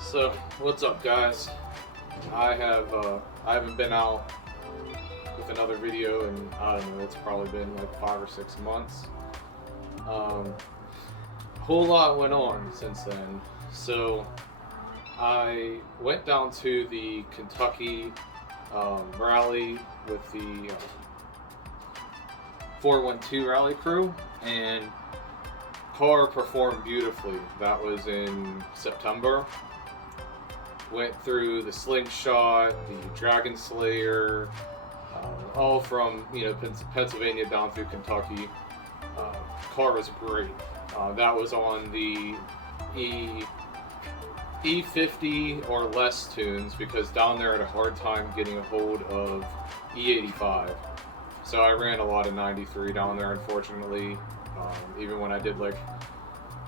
So, what's up, guys? I haven't been out with another video in, I don't know, it's probably been like 5 or 6 months. A whole lot went on since then. So I went down to the Kentucky rally with the 412 rally crew, and car performed beautifully. That was in September. Went through the Slingshot, the Dragon Slayer, all from Pennsylvania down through Kentucky. Car was great. That was on the E50 or less tunes, because down there I had a hard time getting a hold of E85. So I ran a lot of 93 down there, unfortunately. Even when I did like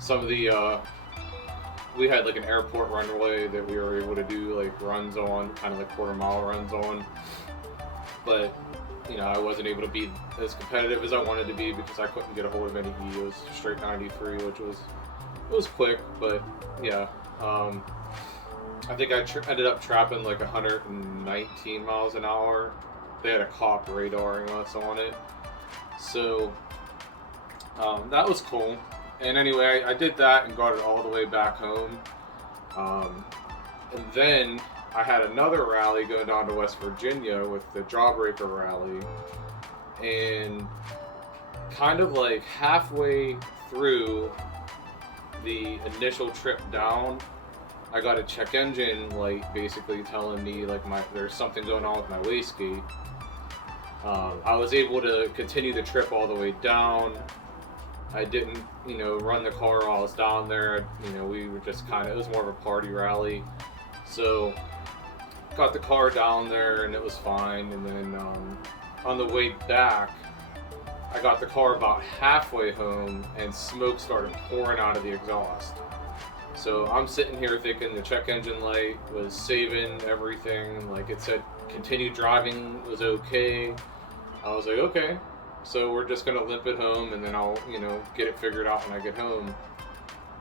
some of the we had like an airport runway that we were able to do like runs on, kind of like quarter-mile runs on. But I wasn't able to be as competitive as I wanted to be because I couldn't get a hold of any E. It was straight 93, which was quick, but yeah. I think I ended up trapping like 119 miles an hour. They had a cop radaring us on it, so that was cool. And anyway, I did that and got it all the way back home. And then I had another rally going down to West Virginia with the Jawbreaker rally. And kind of like halfway through the initial trip down, I got a check engine light basically telling me like there's something going on with my wastegate. I was able to continue the trip all the way down. I didn't, run the car while I was down there. We were just it was more of a party rally. So, got the car down there and it was fine. And then on the way back, I got the car about halfway home and smoke started pouring out of the exhaust. So I'm sitting here thinking the check engine light was saving everything. Like it said, continue driving was okay. I was like, okay. So we're just gonna limp it home, and then I'll, get it figured out when I get home.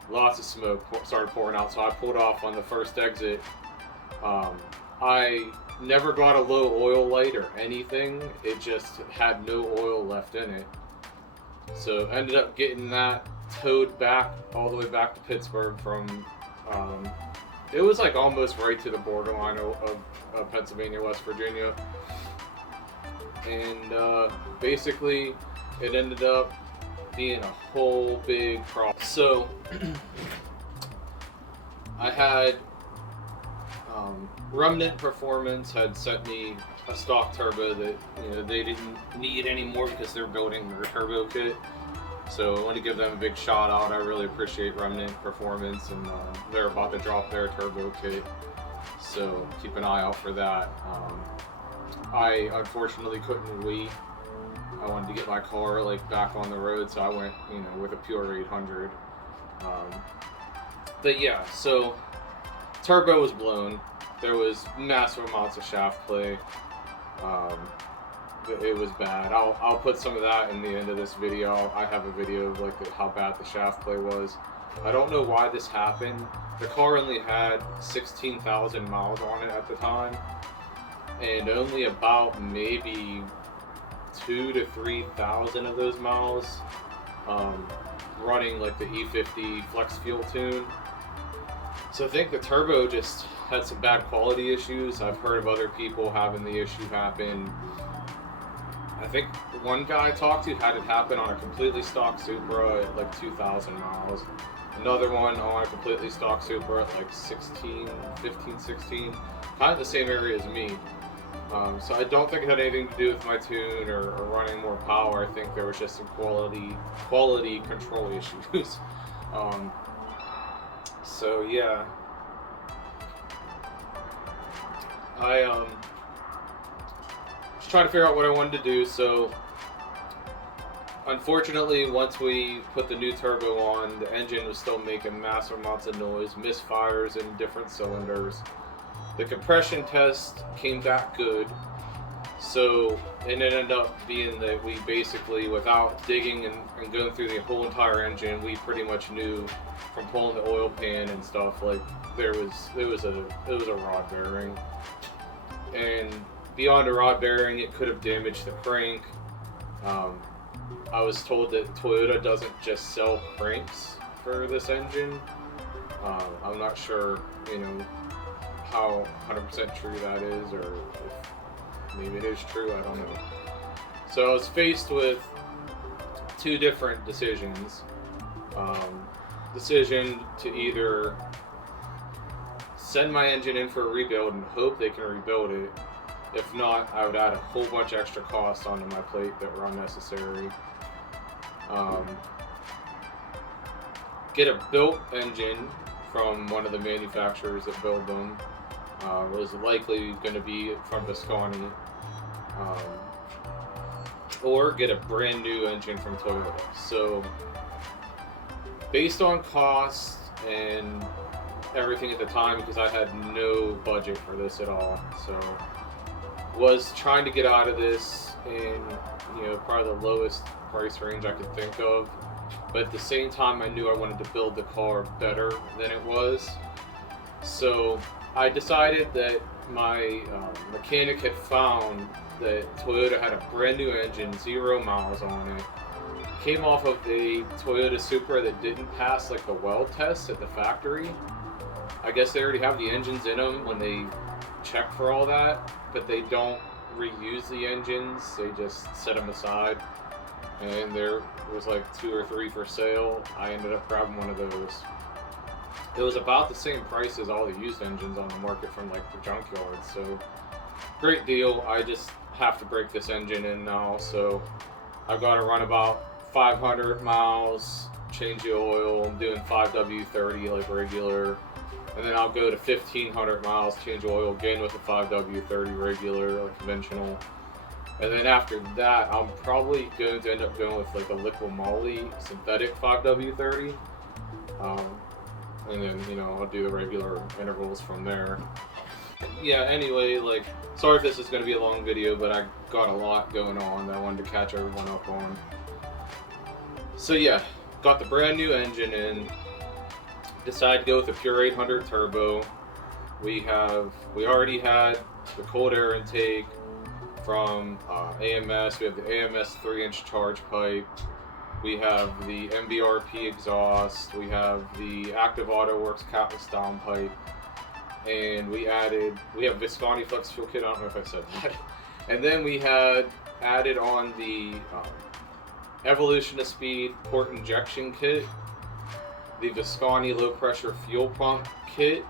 Lots of smoke started pouring out, so I pulled off on the first exit. I never got a low oil light or anything. It just had no oil left in it. So ended up getting that towed back all the way back to Pittsburgh from. It was like almost right to the borderline of Pennsylvania, West Virginia. And basically it ended up being a whole big problem. So I had Remnant Performance had sent me a stock turbo that they didn't need anymore because they're building their turbo kit. So I want to give them a big shout out. I really appreciate Remnant Performance, and they're about to drop their turbo kit, so keep an eye out for that. I unfortunately couldn't wait. I wanted to get my car back on the road, so I went with a pure 800. But yeah, so turbo was blown. There was massive amounts of shaft play. It was bad. I'll put some of that in the end of this video. I have a video of how bad the shaft play was. I don't know why this happened. The car only had 16,000 miles on it at the time, and only about maybe 2,000 to 3,000 of those miles running the E50 flex fuel tune. So I think the turbo just had some bad quality issues. I've heard of other people having the issue happen. I think one guy I talked to had it happen on a completely stock Supra at 2,000 miles. Another one on a completely stock Supra at 16, 15, 16. Kind of the same area as me. So I don't think it had anything to do with my tune or running more power. I think there was just some quality control issues. So yeah, I was trying to figure out what I wanted to do. So unfortunately, once we put the new turbo on, the engine was still making massive amounts of noise, misfires in different cylinders. The compression test came back good, So it ended up being that we basically, without digging and going through the whole entire engine, we pretty much knew from pulling the oil pan and stuff, like it was a rod bearing, and beyond a rod bearing, it could have damaged the crank. I was told that Toyota doesn't just sell cranks for this engine. I'm not sure, how 100% true that is, or if maybe it is true, I don't know. So I was faced with two different decisions. Decision to either send my engine in for a rebuild and hope they can rebuild it. If not, I would add a whole bunch of extra costs onto my plate that were unnecessary. Get a built engine from one of the manufacturers that build them. Was likely going to be from Visconti. Or get a brand new engine from Toyota. So, based on cost and everything at the time, because I had no budget for this at all, so was trying to get out of this in probably the lowest price range I could think of, but at the same time I knew I wanted to build the car better than it was. So I decided that my mechanic had found that Toyota had a brand new engine, 0 miles on it, came off of a Toyota Supra that didn't pass like the weld test at the factory. I guess they already have the engines in them when they check for all that, but they don't reuse the engines, they just set them aside. And there was like 2 or 3 for sale. I ended up grabbing one of those. It was about the same price as all the used engines on the market from like the junkyard, so great deal. I just have to break this engine in now, so I've got to run about 500 miles, change the oil. I'm doing 5W30 like regular, and then I'll go to 1500 miles, change oil again with a 5W30 regular, like conventional. And then after that, I'm probably going to end up going with like a liquid moly synthetic 5W30. And then, I'll do the regular intervals from there. Yeah, anyway, like, sorry if this is going to be a long video, but I got a lot going on that I wanted to catch everyone up on. So yeah, got the brand new engine in. Decided to go with the pure 800 turbo. We already had the cold air intake from AMS. We have the AMS 3-inch charge pipe. We have the MBRP exhaust. We have the Active Auto Works capless downpipe. And we have Visconti Flex Fuel Kit. I don't know if I said that. And then we had added on the Evolution of Speed port injection kit, the Visconti low pressure fuel pump kit,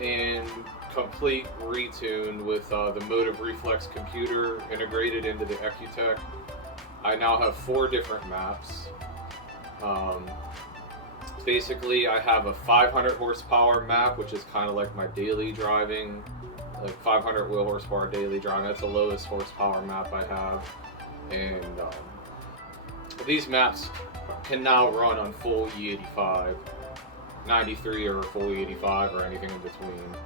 and complete retune with the motiv reflex computer integrated into the Ecutech. I now have 4 different maps. Basically, I have a 500 horsepower map, which is kind of like my daily driving, like 500 wheel horsepower daily driving. That's the lowest horsepower map I have. And these maps can now run on full E85, 93 or full E85 or anything in between.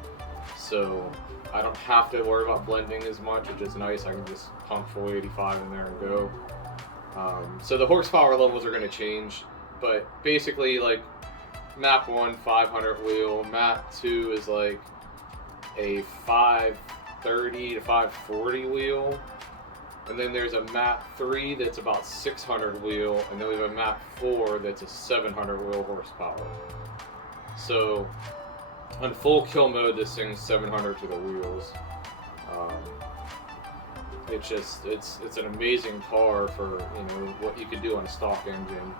So I don't have to worry about blending as much, which is nice. I can just pump full 85 in there and go. So the horsepower levels are going to change, but basically, like, map 1, 500 wheel, map 2 is like a 530 to 540 wheel, and then there's a map 3 that's about 600 wheel, and then we have a map 4 that's a 700 wheel horsepower. So on full kill mode, this thing's 700 to the wheels. It's an amazing car for what you could do on a stock engine.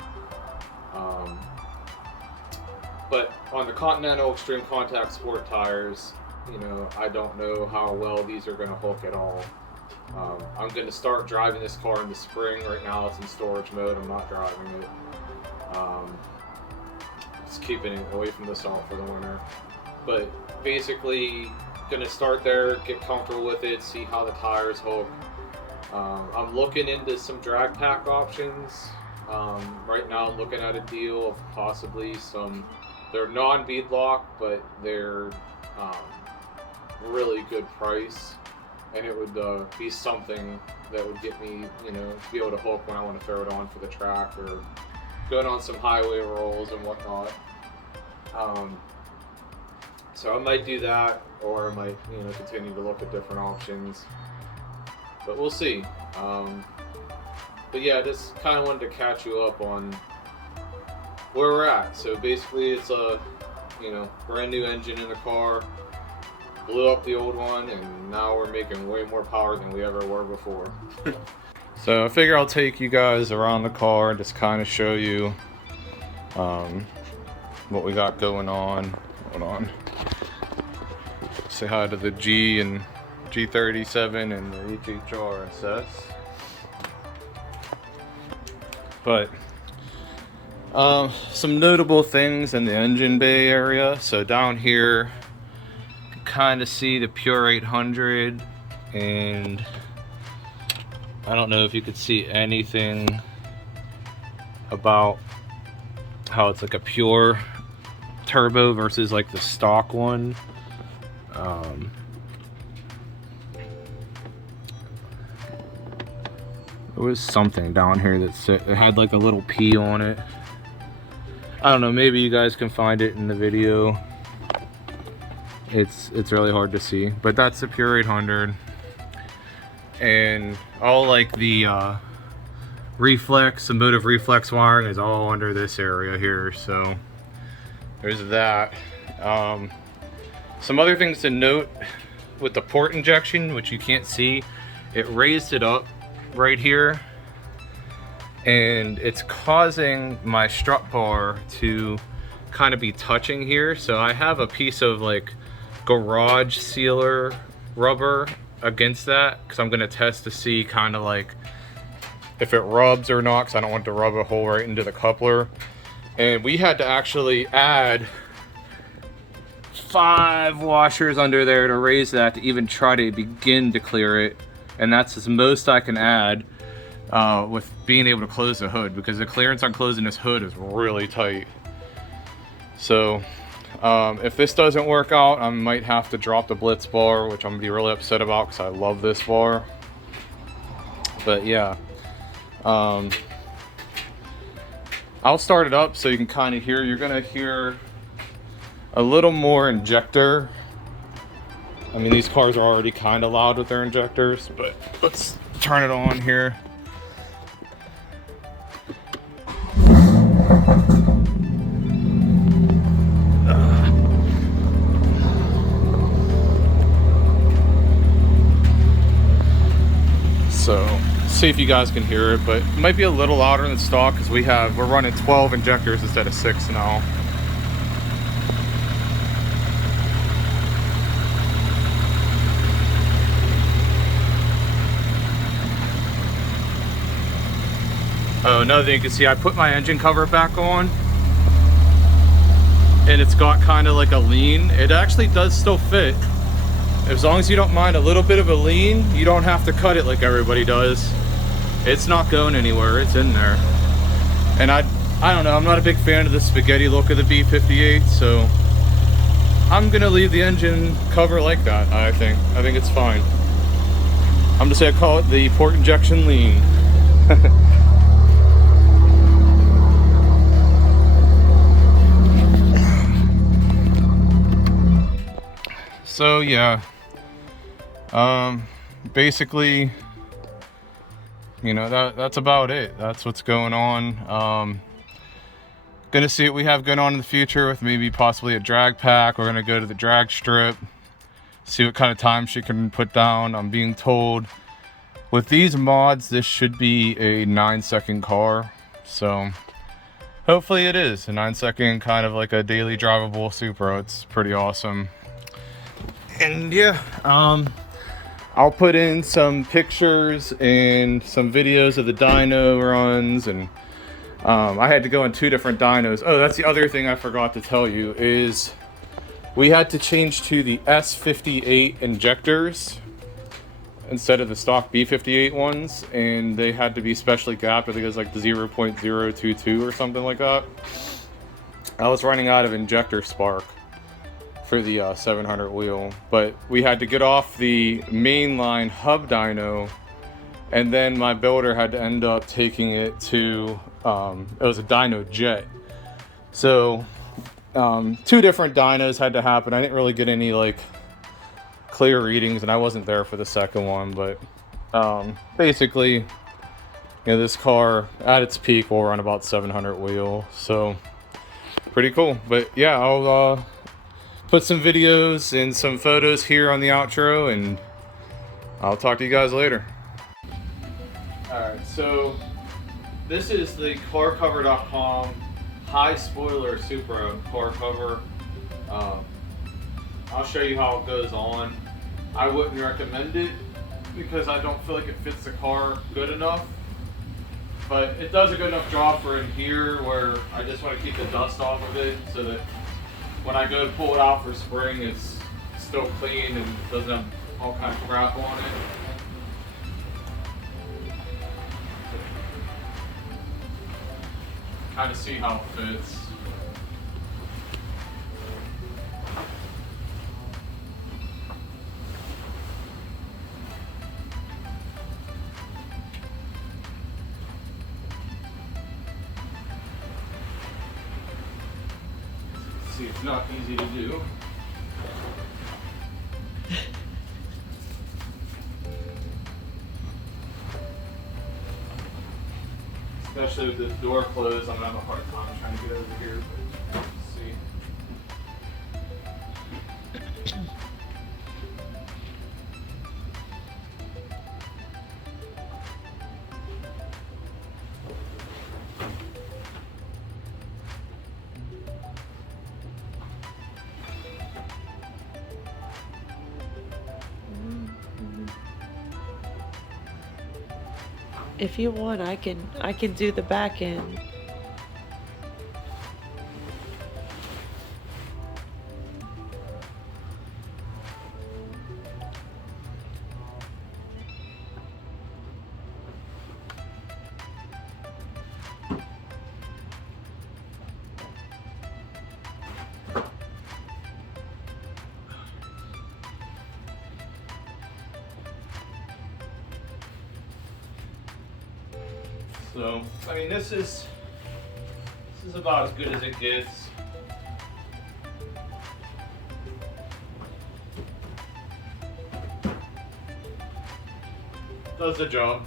But on the Continental Extreme Contact Sport tires, I don't know how well these are going to hook at all. I'm going to start driving this car in the spring. Right now it's in storage mode. I'm not driving it. Just keeping it away from the salt for the winter. But basically, going to start there, get comfortable with it, see how the tires hook. I'm looking into some drag pack options. Right now I'm looking at a deal of possibly they're non-bead lock, but they're really good price. and it would be something that would get me, you know, be able to hook when I want to throw it on for the track or going on some highway rolls and whatnot. So I might do that, or I might, you know, continue to look at different options, but we'll see. But yeah, just kind of wanted to catch you up on where we're at. So basically it's a, you know, brand new engine in the car, blew up the old one, and now we're making way more power than we ever were before. So I figure I'll take you guys around the car and just kind of show you what we got going on. Hold on. Say hi to the G and G37 and the HHRSS. But some notable things in the engine bay area. So down here, you can kind of see the Pure 800, and I don't know if you could see anything about how it's like a pure turbo versus like the stock one. There was something down here that said it had like a little P on it. I don't know, maybe you guys can find it in the video. It's really hard to see, but that's the Pure 800, and all like the reflex, the motive reflex wiring is all under this area here. So there's that. Some other things to note with the port injection, which you can't see, it raised it up right here, and it's causing my strut bar to kind of be touching here. So I have a piece of like garage sealer rubber against that, because I'm going to test to see kind of like if it rubs or not, because I don't want to rub a hole right into the coupler. And we had to actually add 5 washers under there to raise that to even try to begin to clear it, and that's as most I can add with being able to close the hood, because the clearance on closing this hood is really tight. So if this doesn't work out, I might have to drop the Blitz bar, which I'm gonna be really upset about because I love this bar. But yeah, I'll start it up so you can kind of hear. You're gonna hear a little more injector. I mean, these cars are already kind of loud with their injectors, but let's turn it on here. So see if you guys can hear it, but it might be a little louder than stock because we're running 12 injectors instead of 6 now. Oh, another thing you can see, I put my engine cover back on, and it's got kind of like a lean. It actually does still fit. As long as you don't mind a little bit of a lean, you don't have to cut it like everybody does. It's not going anywhere, it's in there. And I don't know, I'm not a big fan of the spaghetti look of the B58, so I'm gonna leave the engine cover like that, I think. I think it's fine. I'm just gonna call it the port injection lean. So yeah, basically, you know, that's about it. That's what's going on. Gonna see what we have going on in the future with maybe possibly a drag pack. We're gonna go to the drag strip, see what kind of time she can put down. I'm being told with these mods, this should be a 9-second car. So hopefully it is a 9-second, kind of like a daily drivable Supra. It's pretty awesome. And yeah, I'll put in some pictures and some videos of the dyno runs, and I had to go on 2 different dynos. Oh, that's the other thing I forgot to tell you, is we had to change to the S58 injectors instead of the stock B58 ones, and they had to be specially gapped. I think it was like the 0.022 or something like that. I was running out of injector spark for the 700 wheel, but we had to get off the mainline hub dyno, and then my builder had to end up taking it to it was a dyno jet. So 2 different dynos had to happen. I didn't really get any like clear readings, and I wasn't there for the second one, but basically, you know, this car at its peak will run about 700 wheel, so pretty cool. But yeah, I'll put some videos and some photos here on the outro, and I'll talk to you guys later. Alright, so this is the carcover.com high spoiler Supra car cover. I'll show you how it goes on. I wouldn't recommend it because I don't feel like it fits the car good enough, but it does a good enough job for in here where I just want to keep the dust off of it so that when I go to pull it out for spring, it's still clean and doesn't have all kind of crap on it. Kind of see how it fits. See, it's not easy to do. Especially with the door closed, I'm gonna have a hard time trying to get over here. But let's see. If you want, I can do the back end. So, I mean, this is about as good as it gets. Does the job.